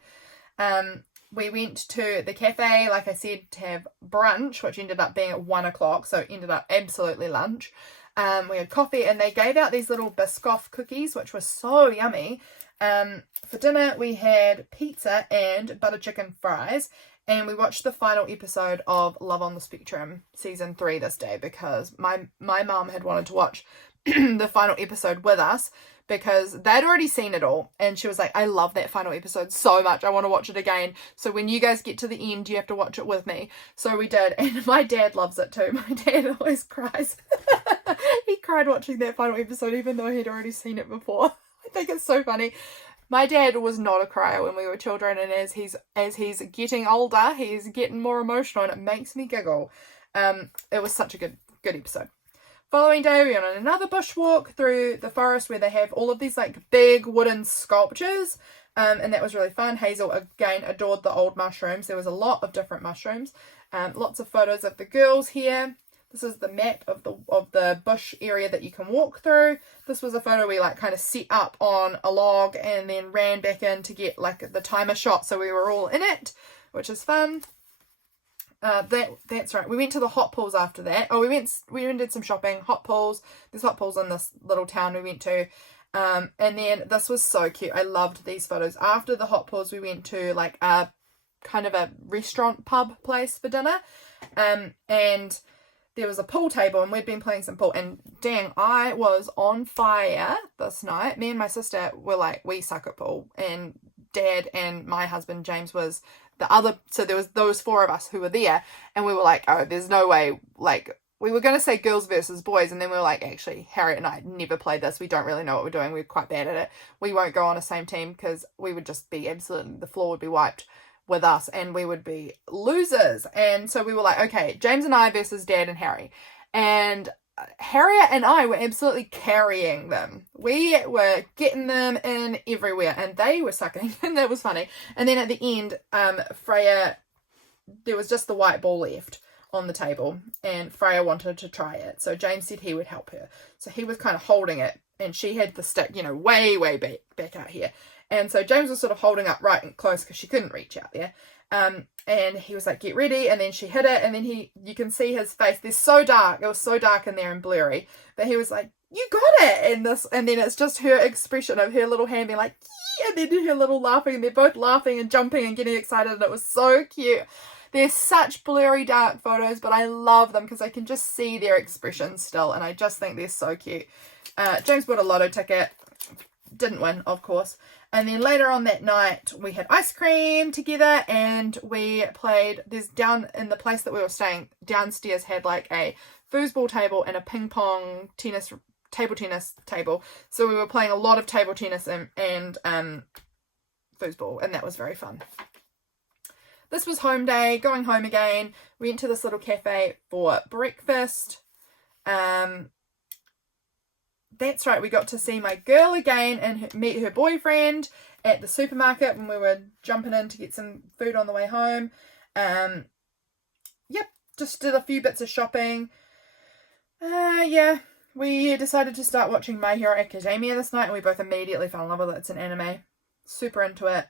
We went to the cafe, like I said, to have brunch, which ended up being at 1 o'clock, so it ended up absolutely lunch. We had coffee, and they gave out these little Biscoff cookies, which were so yummy. For dinner, we had pizza and butter chicken fries, and we watched the final episode of Love on the Spectrum season 3 this day because my mum had wanted to watch the final episode with us because they'd already seen it all, and she was like, I love that final episode so much, I want to watch it again, so when you guys get to the end you have to watch it with me. So we did, and my dad loves it too. My dad always cries. He cried watching that final episode even though he'd already seen it before. I think it's so funny. My dad was not a crier when we were children, and as he's getting older, he's getting more emotional, and it makes me giggle. It was such a good episode. Following day, we went on another bushwalk through the forest where they have all of these like big wooden sculptures, and that was really fun. Hazel again adored the old mushrooms. There was a lot of different mushrooms. Lots of photos of the girls here. This is the map of the bush area that you can walk through. This was a photo we like kind of set up on a log and then ran back in to get like the timer shot, so we were all in it, which is fun. That's right. We went to the hot pools after that. Oh, we went and did some shopping. Hot pools. There's hot pools in this little town we went to. And then this was so cute. I loved these photos. After the hot pools, we went to like a kind of a restaurant pub place for dinner. And there was a pool table, and we'd been playing some pool, and dang, I was on fire this night. Me and my sister were like, we suck at pool, and Dad and my husband James was the other, so there was those 4 of us who were there, and we were like, oh, there's no way, like, we were going to say girls versus boys, and then we were like, actually, Harriet and I never played this, we don't really know what we're doing, we're quite bad at it, we won't go on a same team, because we would just be absolutely, the floor would be wiped with us, and we would be losers. And so we were like, okay, James and I versus Dad and Harry, and Harriet and I were absolutely carrying them. We were getting them in everywhere, and they were sucking, and that was funny. And then at the end, Freya, there was just the white ball left on the table, and Freya wanted to try it, so James said he would help her. So he was kind of holding it, and she had the stick, you know, way back out here. And so James was sort of holding up right and close because she couldn't reach out there. And he was like, get ready. And then she hit it. And then you can see his face. They're so dark. It was so dark in there and blurry. But he was like, you got it. And then it's just her expression of her little hand being like, yeah. And then her little laughing. And they're both laughing and jumping and getting excited. And it was so cute. They're such blurry dark photos, but I love them because I can just see their expressions still, and I just think they're so cute. James bought a lotto ticket. Didn't win, of course. And then later on that night, we had ice cream together, and we played. There's down in the place that we were staying, downstairs had like a foosball table and a ping pong table tennis table. So we were playing a lot of table tennis and foosball, and that was very fun. This was home day, going home again. We went to this little cafe for breakfast. That's right, we got to see my girl again and meet her boyfriend at the supermarket when we were jumping in to get some food on the way home. Yep, just did a few bits of shopping. Yeah, we decided to start watching My Hero Academia this night, and we both immediately fell in love with it. It's an anime. Super into it.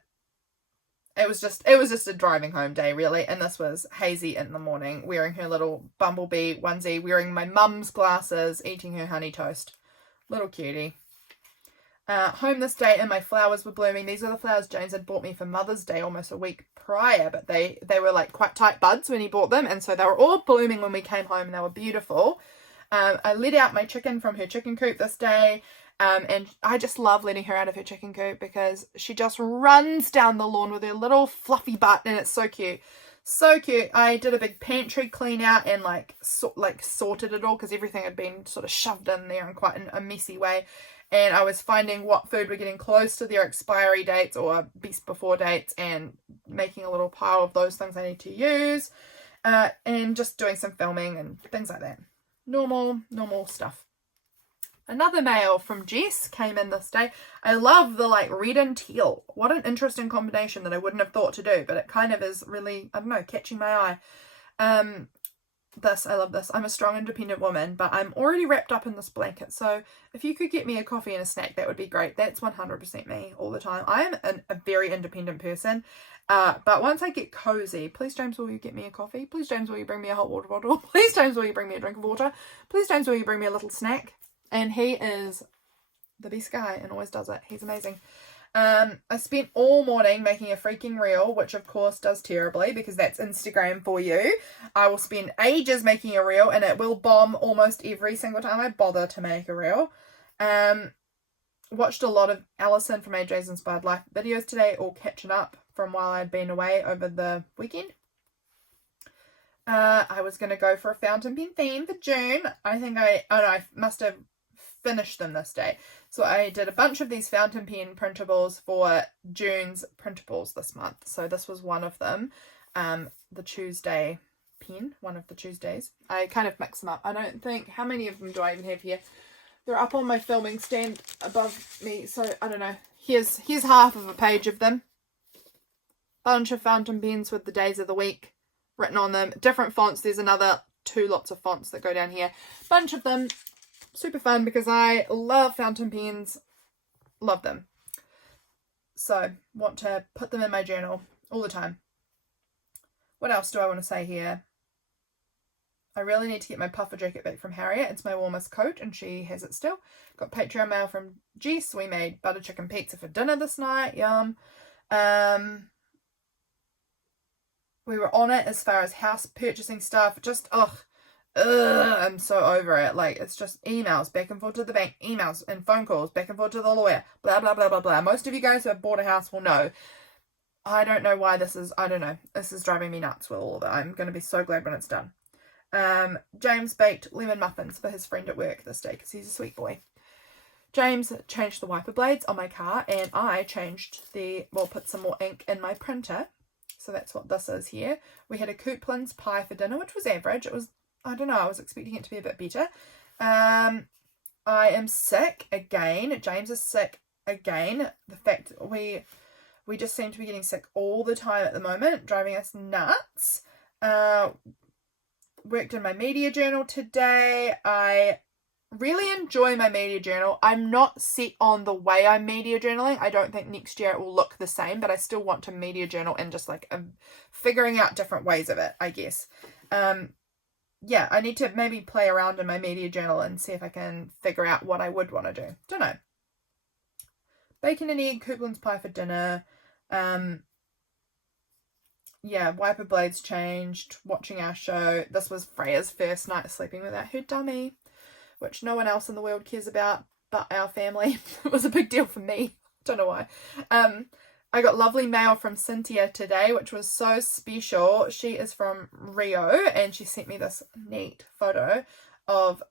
It was just a driving home day, really. And this was Hazy in the morning, wearing her little bumblebee onesie, wearing my mum's glasses, eating her honey toast. Little cutie. Home this day and my flowers were blooming. These are the flowers James had bought me for Mother's Day almost a week prior, but they were like quite tight buds when he bought them, and so they were all blooming when we came home, and they were beautiful. I let out my chicken from her chicken coop this day, and I just love letting her out of her chicken coop because she just runs down the lawn with her little fluffy butt, and it's so cute. So cute. I did a big pantry clean out and sorted it all because everything had been sort of shoved in there in quite a messy way. And I was finding what food were getting close to their expiry dates or best before dates and making a little pile of those things I need to use. And just doing some filming and things like that. Normal stuff. Another mail from Jess came in this day. I love the red and teal. What an interesting combination that I wouldn't have thought to do, but it kind of is really, I don't know, catching my eye. I love this. I'm a strong, independent woman, but I'm already wrapped up in this blanket. So if you could get me a coffee and a snack, that would be great. That's 100% me all the time. I am a very independent person. But once I get cozy, please, James, will you get me a coffee? Please, James, will you bring me a hot water bottle? Please, James, will you bring me a drink of water? Please, James, will you bring me a little snack? And he is the best guy and always does it. He's amazing. I spent all morning making a freaking reel, which of course does terribly because that's Instagram for you. I will spend ages making a reel and it will bomb almost every single time I bother to make a reel. Watched a lot of Allison from AJ's Inspired Life videos today, all catching up from while I'd been away over the weekend. I was going to go for a fountain pen theme for June. I must have finished them this day. So I did a bunch of these fountain pen printables for June's printables this month. So this was one of them. The Tuesday pen, one of the Tuesdays. I kind of mix them up. I don't think, how many of them do I even have here? They're up on my filming stand above me. So I don't know. Here's half of a page of them. Bunch of fountain pens with the days of the week written on them. Different fonts. There's another 2 lots of fonts that go down here. Bunch of them. Super fun because I love fountain pens. Love them. So, want to put them in my journal all the time. What else do I want to say here? I really need to get my puffer jacket back from Harriet. It's my warmest coat and she has it still. Got Patreon mail from Jess. We made butter chicken pizza for dinner this night. Yum. We were on it as far as house purchasing stuff. Just, I'm so over it. It's just emails back and forth to the bank, emails and phone calls back and forth to the lawyer, blah, blah, blah, blah, blah. Most of you guys who have bought a house will know. I don't know why this is, this is driving me nuts with all of it. I'm going to be so glad when it's done. James baked lemon muffins for his friend at work this day because he's a sweet boy. James changed the wiper blades on my car and I put some more ink in my printer. So that's what this is here. We had a Coupland's pie for dinner, which was average. It was, I don't know, I was expecting it to be a bit better. I am sick again. James is sick again. The fact we just seem to be getting sick all the time at the moment, driving us nuts. Worked in my media journal today. I really enjoy my media journal. I'm not set on the way I'm media journaling. I don't think next year it will look the same, but I still want to media journal and just figuring out different ways of it, I guess. Yeah, I need to maybe play around in my media journal and see if I can figure out what I would want to do. Don't know. Bacon and egg, Coupland's pie for dinner. yeah, wiper blades changed, watching our show. This was Freya's first night sleeping without her dummy, which no one else in the world cares about but our family. It was a big deal for me. Don't know why. I got lovely mail from Cynthia today, which was so special. She is from Rio, and she sent me this neat photo of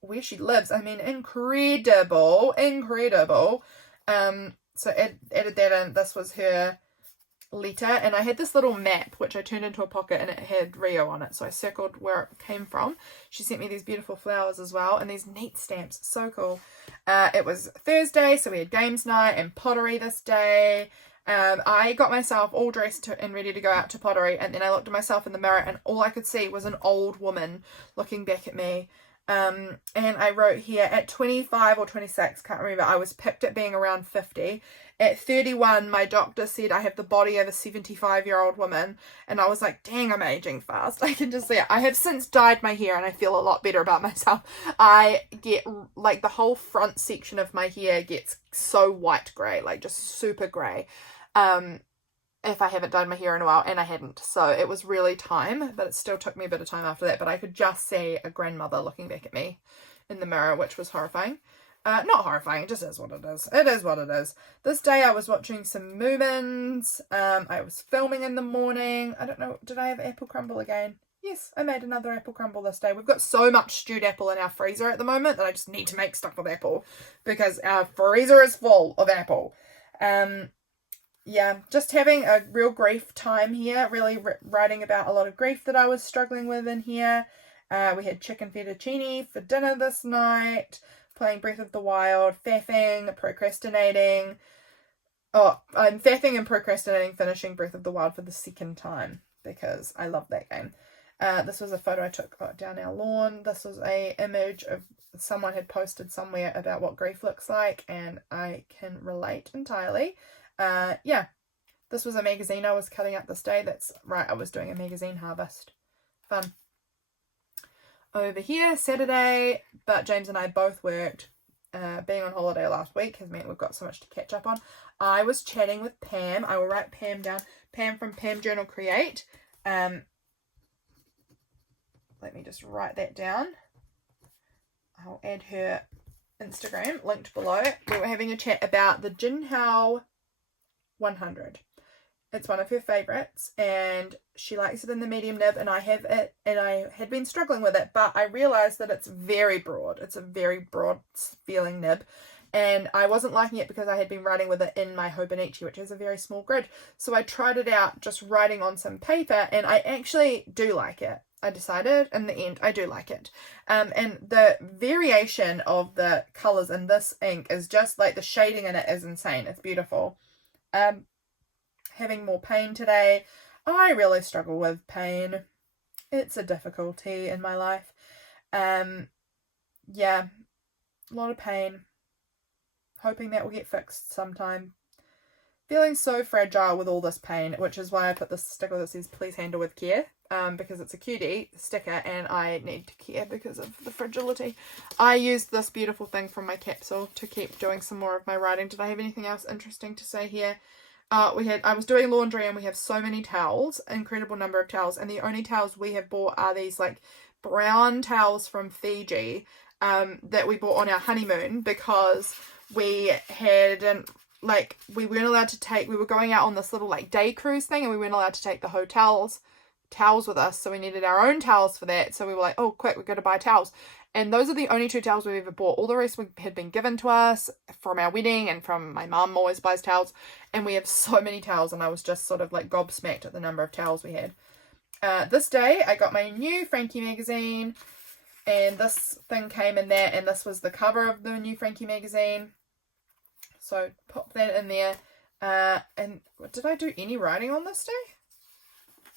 where she lives. I mean, incredible. So added that in. This was her letter, and I had this little map which I turned into a pocket, and it had Rio on it, so I circled where it came from. She sent me these beautiful flowers as well, and these neat stamps. So cool. It was Thursday, so we had games night and pottery this day. I got myself all dressed and ready to go out to pottery, and then I looked at myself in the mirror, and all I could see was an old woman looking back at me. And I wrote here, at 25 or 26, can't remember, I was picked at being around 50. At 31, my doctor said I have the body of a 75-year-old woman, and I was like, dang, I'm aging fast. I can just see it. I have since dyed my hair, and I feel a lot better about myself. I get, like, the whole front section of my hair gets so white grey, like, just super grey. If I haven't dyed my hair in a while, and I hadn't. So it was really time, but it still took me a bit of time after that. But I could just see a grandmother looking back at me in the mirror, which was horrifying. Not horrifying, it just is what it is. It is what it is. This day I was watching some Moomins. I was filming in the morning. I don't know, did I have apple crumble again? Yes, I made another apple crumble this day. We've got so much stewed apple in our freezer at the moment that I just need to make stuff with apple because our freezer is full of apple. Yeah, just having a real grief time here, really writing about a lot of grief that I was struggling with in here. We had chicken fettuccine for dinner this night, playing Breath of the Wild, faffing, procrastinating. Oh, I'm faffing and procrastinating finishing Breath of the Wild for the second time because I love that game. This was a photo I took down our lawn. This was a image of someone had posted somewhere about what grief looks like, and I can relate entirely. Yeah, this was a magazine I was cutting up this day. That's right, I was doing a magazine harvest. Fun. Over here, Saturday, but James and I both worked. Being on holiday last week has meant we've got so much to catch up on. I was chatting with Pam. I will write Pam down. Pam from Pam Journal Create. Let me just write that down. I'll add her Instagram linked below. We were having a chat about the Jinhao 100. It's one of her favourites, and she likes it in the medium nib, and I have it, and I had been struggling with it, but I realised that it's very broad. It's a very broad feeling nib, and I wasn't liking it because I had been writing with it in my Hobonichi, which is a very small grid. So I tried it out just writing on some paper, and I actually do like it. I decided in the end I do like it. And the variation of the colours in this ink is just like, the shading in it is insane. It's beautiful. Having more pain today. I really struggle with pain. It's a difficulty in my life. Yeah, a lot of pain. Hoping that will get fixed sometime. Feeling so fragile with all this pain, which is why I put this sticker that says please handle with care, because it's a cutie sticker and I need to care because of the fragility. I used this beautiful thing from my capsule to keep doing some more of my writing. Did I have anything else interesting to say here? I was doing laundry, and we have so many towels, incredible number of towels, and the only towels we have bought are these like brown towels from Fiji that we bought on our honeymoon because we hadn't, like, we weren't allowed to take, we were going out on this little like day cruise thing, and we weren't allowed to take the hotel's towels with us, so we needed our own towels for that. So we were like, oh quick, we've got to buy towels. And those are the only 2 towels we've ever bought. All the rest had been given to us from our wedding, and from my mum always buys towels. And we have so many towels, and I was just sort of like gobsmacked at the number of towels we had. This day I got my new Frankie magazine, and this thing came in there, and this was the cover of the new Frankie magazine. So pop that in there. And did I do any writing on this day?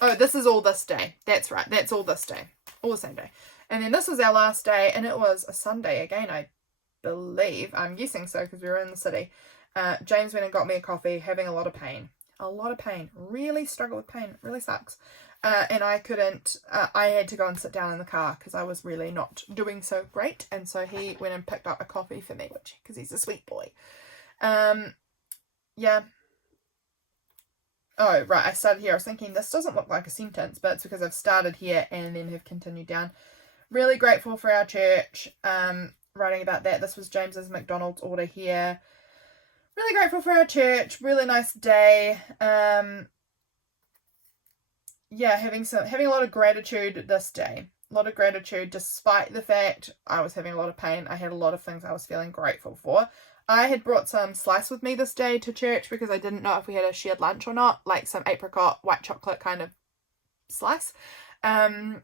Oh, this is all this day. That's right. That's all this day. All the same day. And then this was our last day, and it was a Sunday again, I believe. I'm guessing so because we were in the city. James went and got me a coffee, having a lot of pain. A lot of pain. Really struggle with pain. It really sucks. And I couldn't, I had to go and sit down in the car because I was really not doing so great. And so he went and picked up a coffee for me, because he's a sweet boy. Yeah. Oh, right, I started here. I was thinking this doesn't look like a sentence, but it's because I've started here and then have continued down. Really grateful for our church. Writing about that. This was James's McDonald's order here. Really grateful for our church. Really nice day. Yeah, having a lot of gratitude this day. A lot of gratitude despite the fact I was having a lot of pain. I had a lot of things I was feeling grateful for. I had brought some slice with me this day to church because I didn't know if we had a shared lunch or not, like some apricot white chocolate kind of slice. And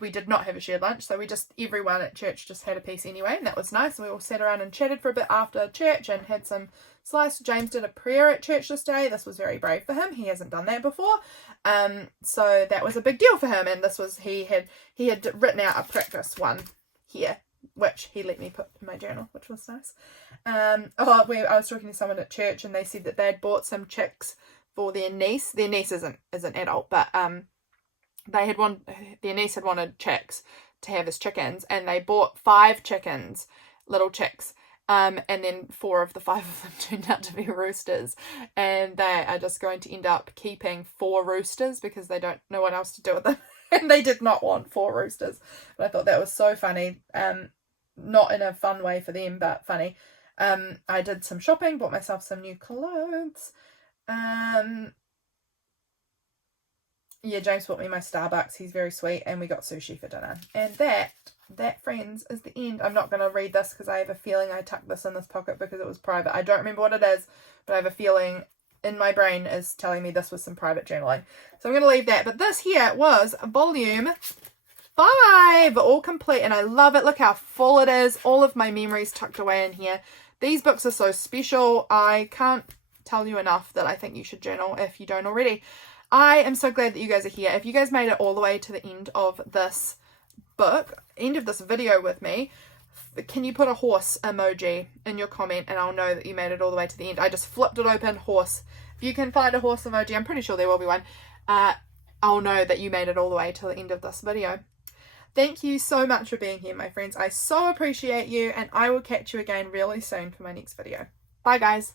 we did not have a shared lunch, so everyone at church just had a piece anyway, and that was nice. And we all sat around and chatted for a bit after church and had some slice. James did a prayer at church this day. This was very brave for him. He hasn't done that before. So that was a big deal for him, and this was he had written out a practice one here, which he let me put in my journal, which was nice. I was talking to someone at church, and they said that they'd bought some chicks for their niece. Their niece isn't adult, but their niece had wanted chicks to have as chickens, and they bought 5 chickens, little chicks, and then 4 of the 5 of them turned out to be roosters, and they are just going to end up keeping 4 roosters because they don't know what else to do with them. And they did not want 4 roosters, but I thought that was so funny. Not in a fun way for them, but funny. I did some shopping, bought myself some new clothes. Yeah, James bought me my Starbucks. He's very sweet, and we got sushi for dinner. And that, friends, is the end. I'm not going to read this because I have a feeling I tucked this in this pocket because it was private. I don't remember what it is, but I have a feeling in my brain is telling me this was some private journaling. So I'm going to leave that. But this here was volume 5, all complete, and I love it. Look how full it is. All of my memories tucked away in here. These books are so special. I can't tell you enough that I think you should journal if you don't already. I am so glad that you guys are here. If you guys made it all the way to the end of this book, end of this video with me, can you put a horse emoji in your comment and I'll know that you made it all the way to the end. I just flipped it open, horse. If you can find a horse emoji, I'm pretty sure there will be one, I'll know that you made it all the way to the end of this video. Thank you so much for being here, my friends. I so appreciate you, and I will catch you again really soon for my next video. Bye, guys.